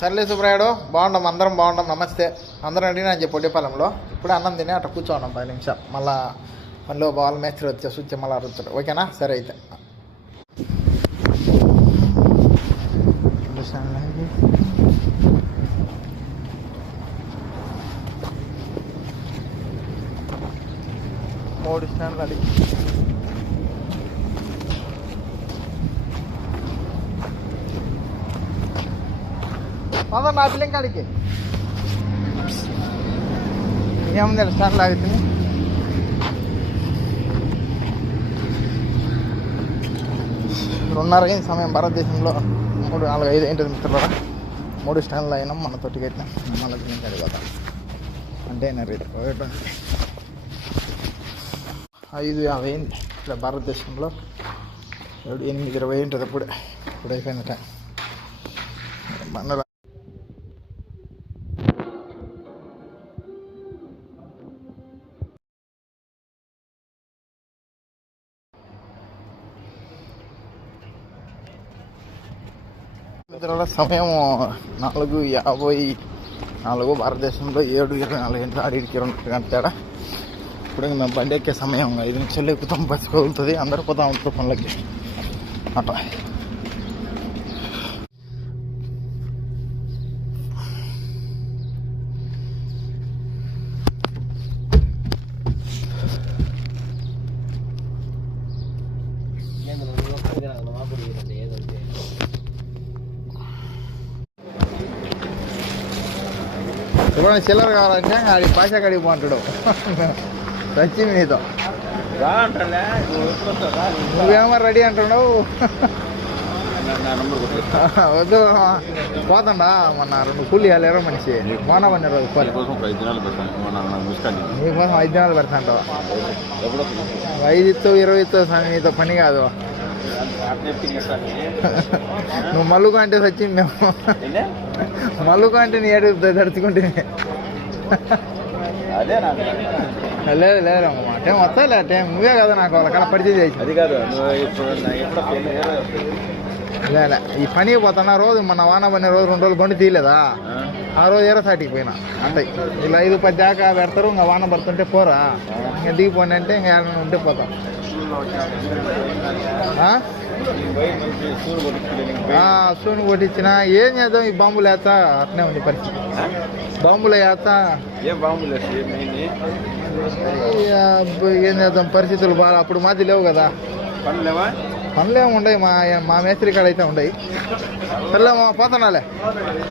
సర్లే సుబ్రాయుడు, బాగుండం, అందరం బాగుండం. నమస్తే, అందరం అడిగినా అని చెప్పి ఒడ్డేపాలెంలో ఇప్పుడే అన్నం తిని అట్లా కూర్చోన్నాం 10 నిమిషాలు. మళ్ళీ పనిలో బాల్ మేస్త్రి వచ్చి మళ్ళీ అరుస్తాడు. ఓకేనా? సరే అయితే మూడు స్టాండ్లు అడిగి అందరు నా పిల్లకి అడిగి ఏముంది స్టాండ్లు ఆగుతుంది. రెండున్నర అయింది సమయం. భారతదేశంలో 3, 4, 5 ఏంటది మిత్రులు, 3 స్టాండ్లు అయినాం. మన తోటికి అయితే మళ్ళీ పిల్లకి అడిగోతాం అంటే 5:50 అయింది. ఇక్కడ భారతదేశంలో 8:20 ఉంటుంది. ఇప్పుడు అయిపోయింది టైం. బండల సమయం 4:54. భారతదేశంలో 7:24 ఆడికి 2 గంటల తేడా. ఇప్పుడు మేము బండి ఎక్కే సమయం. 5 నిమిషాలు ఎక్కుతాం, బస్సు కదులుతుంది. అందరూ పోతా ఉంటారు పనులకి అట్లా. ఇప్పుడు చిల్లర కావాలంటే అది పాషా కడిగి పోంటాడు. వచ్చి మీతో నువ్వేమో రెడీ అంటున్నావు. వద్దు పోతుండా మొన్న 2 కూలి వెళ్ళారో మనిషి మోనా పని రోజు పోలే. నీకోసం 5 దినాలు పెడతాంటావు. 5 20 నీతో పని కాదు. నువ్వు మల్లుకు అంటే సచ్చింది. మేము మల్లుకు అంటే నీ ఏడు తడుచుకుంటే లేదమ్మా టైం వస్తాలే. టైం నువ్వే కదా నాకు వాళ్ళ పరిచయం చేసి. అది కాదు లే ఈ పనికి పోతున్నా రోజు. మన వాన పని రోజు 2 రోజులు బండి తీయలేదా, ఆ రోజు సాటికి పోయినా అంటే. ఇలా 5-10 దాకా పెడతారు. ఇంకా వాన పడుతుంటే పోరా, ఇంకా దిగిపోండి అంటే ఇంకా ఉంటే పోతాం. సూని కొట్టించిన ఏం చేద్దాం. ఈ బాంబులు వేస్తా అట్నే ఉంది పరిస్థితి. బాంబులు వేస్తా ఏం చేద్దాం. పరిస్థితులు బాగా అప్పుడు మాది లేవు కదా. పనులేమో ఉండవు. మా మేస్త్రి కాడ అయితే ఉండవు. సర్లే పోతున్నాలే.